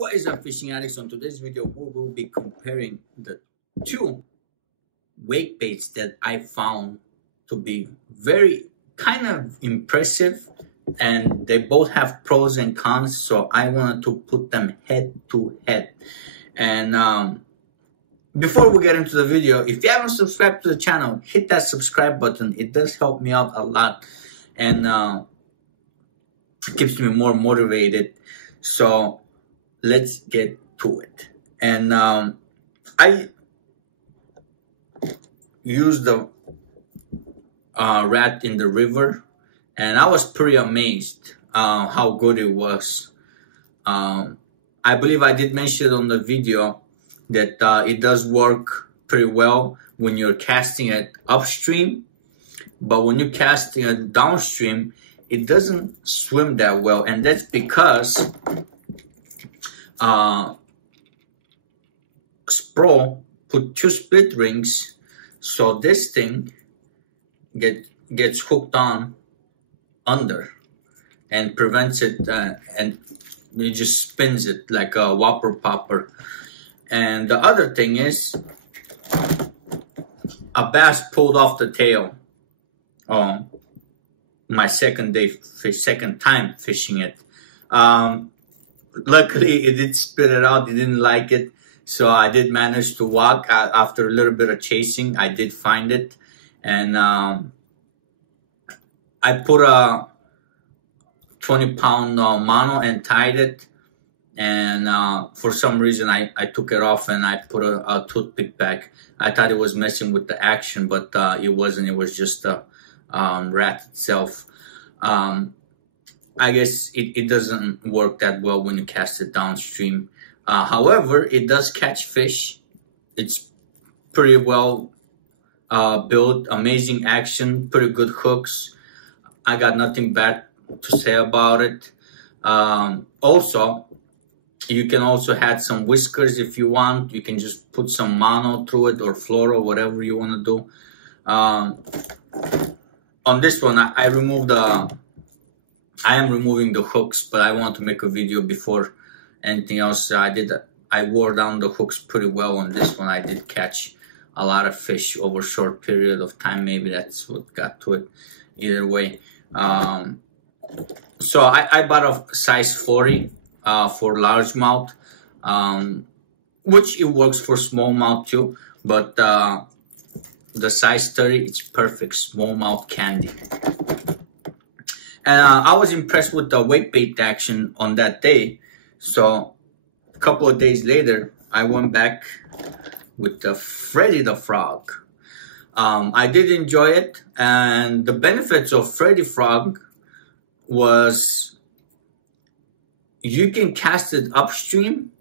What is up, fishing addicts? On today's video we will be comparing the two wake baits that I found to be very kind of impressive, and they both have pros and cons, so I wanted to put them head to head. And before we get into the video, if you haven't subscribed to the channel, hit that subscribe button. It does help me out a lot, and keeps me more motivated. So let's get to it. And I used the rat in the river, and I was pretty amazed how good it was. I believe I did mention on the video that it does work pretty well when you're casting it upstream, but when you're casting it downstream, it doesn't swim that well, and that's because SPRO put two split rings, so this thing gets hooked on under and prevents it, and it just spins it like a whopper popper. And the other thing is, a bass pulled off the tail my second time fishing it. Luckily, it did spit it out. It didn't like it, so I did manage to walk. After a little bit of chasing, I did find it, and I put a 20-pound mono and tied it. And for some reason, I took it off and I put a toothpick back. I thought it was messing with the action, but it wasn't. It was just the rat itself. I guess it doesn't work that well when you cast it downstream. However, it does catch fish. It's pretty well built, amazing action, pretty good hooks. I got nothing bad to say about it. Also, you can also add some whiskers if you want. You can just put some mono through it, or fluoro, whatever you want to do. On this one, I am removing the hooks, but I want to make a video before anything else. I wore down the hooks pretty well on this one. I did catch a lot of fish over a short period of time. Maybe that's what got to it. Either way, so I bought a size 40 for largemouth, which it works for smallmouth too, but the size 30, it's perfect smallmouth candy. And I was impressed with the wake bait action on that day. So a couple of days later, I went back with the Freddy the Frog. I did enjoy it, and the benefits of Freddy Frog was you can cast it upstream.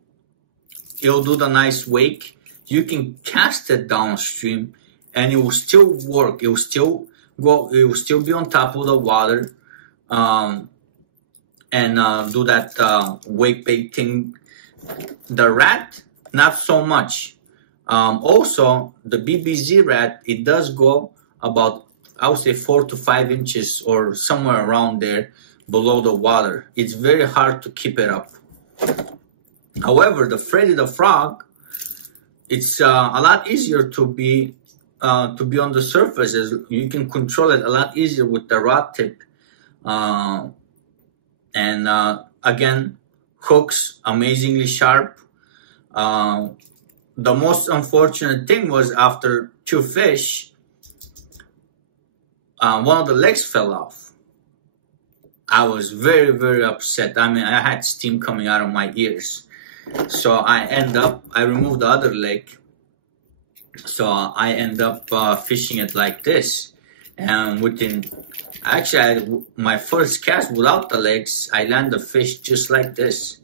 It'll do the nice wake. You can cast it downstream, and it will still work. It will still go. It will still be on top of the water. And do that wake bait thing. The rat, not so much. Also, the BBZ rat, it does go about, I would say, 4 to 5 inches or somewhere around there below the water. It's very hard to keep it up. However, the Freddy the Frog, it's a lot easier to be on the surface. You can control it a lot easier with the rod tip. Again, hooks amazingly sharp. The most unfortunate thing was after 2 fish, one of the legs fell off. I was very, very upset. I mean, I had steam coming out of my ears. So I removed the other leg. So I end up fishing it like this. And actually, my first cast without the legs, I land the fish just like this.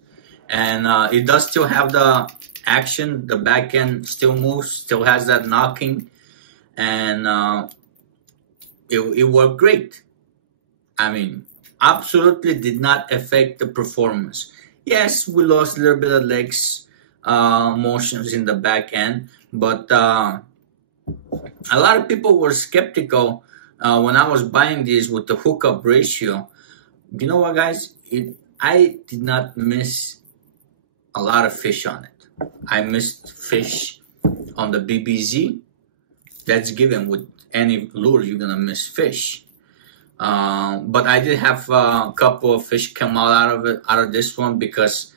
And it does still have the action. The back end still moves, still has that knocking. And it worked great. I mean, absolutely did not affect the performance. Yes, we lost a little bit of legs motions in the back end. But a lot of people were skeptical when I was buying these with the hookup ratio. You know what, guys? I did not miss a lot of fish on it. I missed fish on the BBZ. That's given with any lure, you're gonna miss fish. But I did have a couple of fish come out of this one, because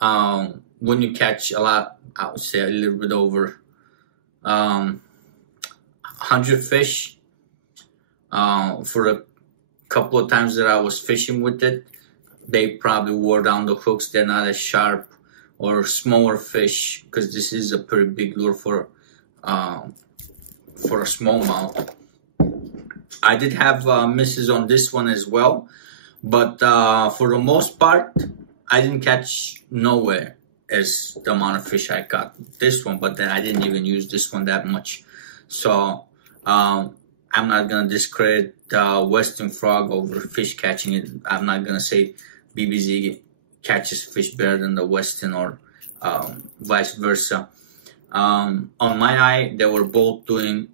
when you catch a lot, I would say a little bit over 100 fish, for a couple of times that I was fishing with it, they probably wore down the hooks. They're not as sharp, or smaller fish, because this is a pretty big lure for a smallmouth. I did have misses on this one as well, but for the most part, I didn't catch nowhere as the amount of fish I caught this one, but then I didn't even use this one that much. So I'm not gonna discredit Westin frog over fish catching it. I'm not gonna say BBZ catches fish better than the Westin, or vice versa. On my eye, they were both doing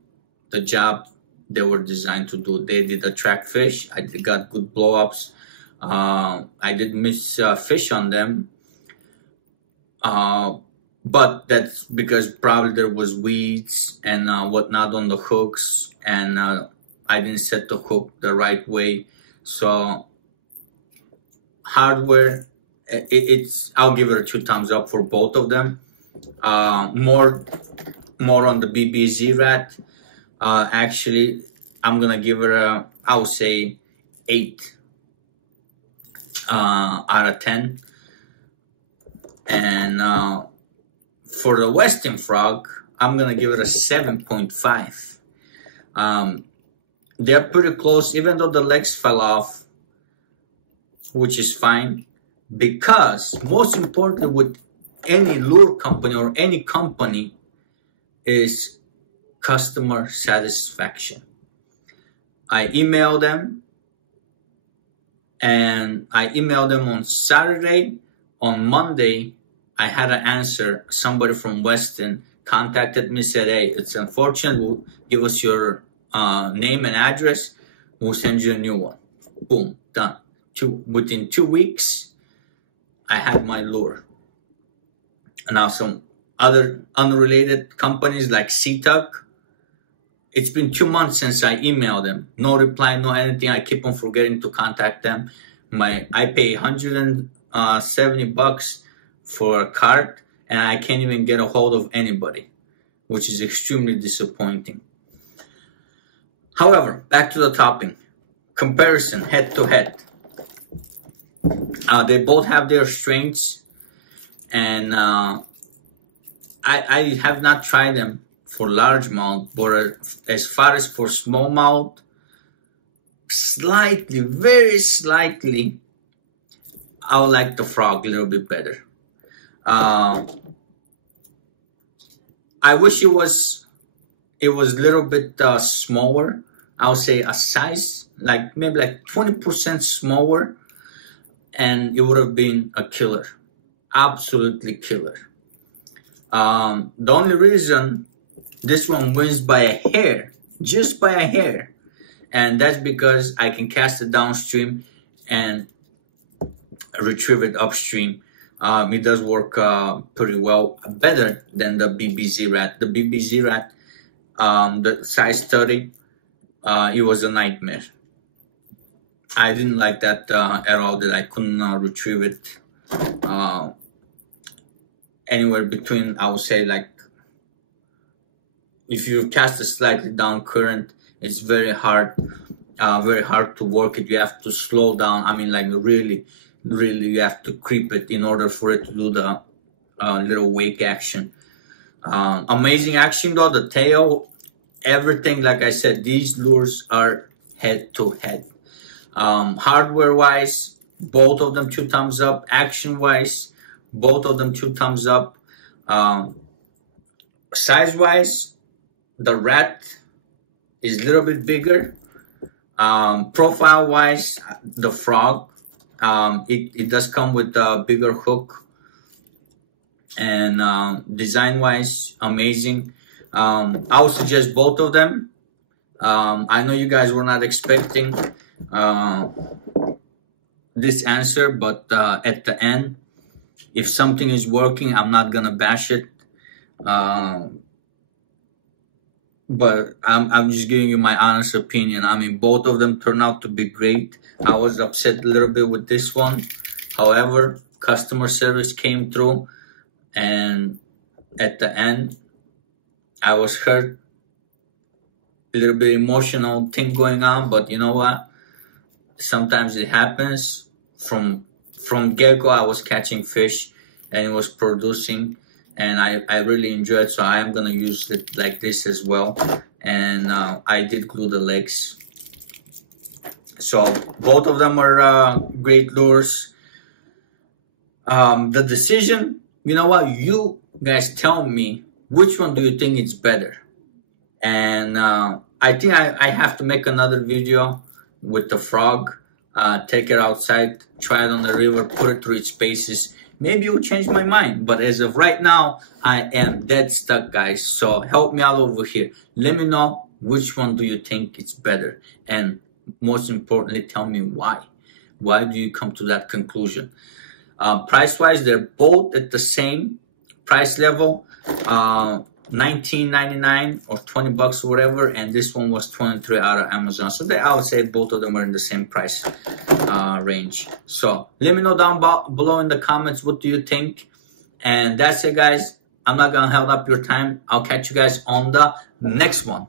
the job they were designed to do. They did attract fish. I got good blow-ups. I did miss fish on them, but that's because probably there was weeds and whatnot on the hooks, and I didn't set the hook the right way. So hardware, I'll give it a 2 thumbs up for both of them. More on the BBZ rat. Actually, I'm gonna give it a, I would say, 8 out of 10. And for the Westin frog, I'm gonna give it a 7.5. They're pretty close, even though the legs fell off, which is fine, because most importantly with any lure company or any company is customer satisfaction. I emailed them, and I emailed them on Saturday. On Monday, I had an answer. Somebody from Westin contacted me, said, hey, it's unfortunate, we'll give us your name and address, we'll send you a new one. Boom, done. Within 2 weeks, I had my lure. And now some other unrelated companies like SeaTug, it's been 2 months since I emailed them. No reply, no anything. I keep on forgetting to contact them. I pay $170 for a cart, and I can't even get a hold of anybody, which is extremely disappointing. However, back to the topic. Comparison, head to head. They both have their strengths, and I have not tried them for largemouth, but as far as for smallmouth, slightly, very slightly, I would like the frog a little bit better. I wish it was a little bit smaller. I would say a size, like maybe like 20% smaller, and it would have been a killer, absolutely killer. The only reason this one wins by a hair, just by a hair, and that's because I can cast it downstream and retrieve it upstream. It does work pretty well, better than the BBZ rat. The BBZ rat, the size 30, it was a nightmare. I didn't like that at all, that I couldn't retrieve it anywhere between, I would say, like, if you cast it slightly down current, it's very hard to work it. You have to slow down. I mean, like, really, you have to creep it in order for it to do the little wake action. Amazing action though, the tail, everything. Like I said, these lures are head to head. Hardware wise, both of them 2 thumbs up. Action wise, both of them 2 thumbs up. Size wise, the rat is a little bit bigger. Profile wise, the frog, it does come with a bigger hook, and design wise, amazing. I would suggest both of them. I know you guys were not expecting this answer, but at the end, If something is working, I'm not gonna bash it. But I'm just giving you my honest opinion. I mean, both of them turned out to be great. I was upset a little bit with this one. However, customer service came through, and at the end, I was hurt. A little bit emotional thing going on, but you know what? Sometimes it happens. From get-go, I was catching fish, and it was producing, and I really enjoyed it, so I am going to use it like this as well. And I did glue the legs. So both of them are great lures. The decision, you know what, you guys tell me, which one do you think is better? And I think I have to make another video with the frog. Take it outside, try it on the river, put it through its paces. Maybe it will change my mind. But as of right now, I am dead stuck, guys. So help me out over here. Let me know which one do you think is better. And most importantly, tell me why. Why do you come to that conclusion? Price-wise, they're both at the same price level. $19.99 or $20 or whatever, and this one was $23 out of Amazon. So I would say both of them are in the same price range. So let me know down below in the comments, what do you think? And that's it, guys. I'm not gonna hold up your time. I'll catch you guys on the next one.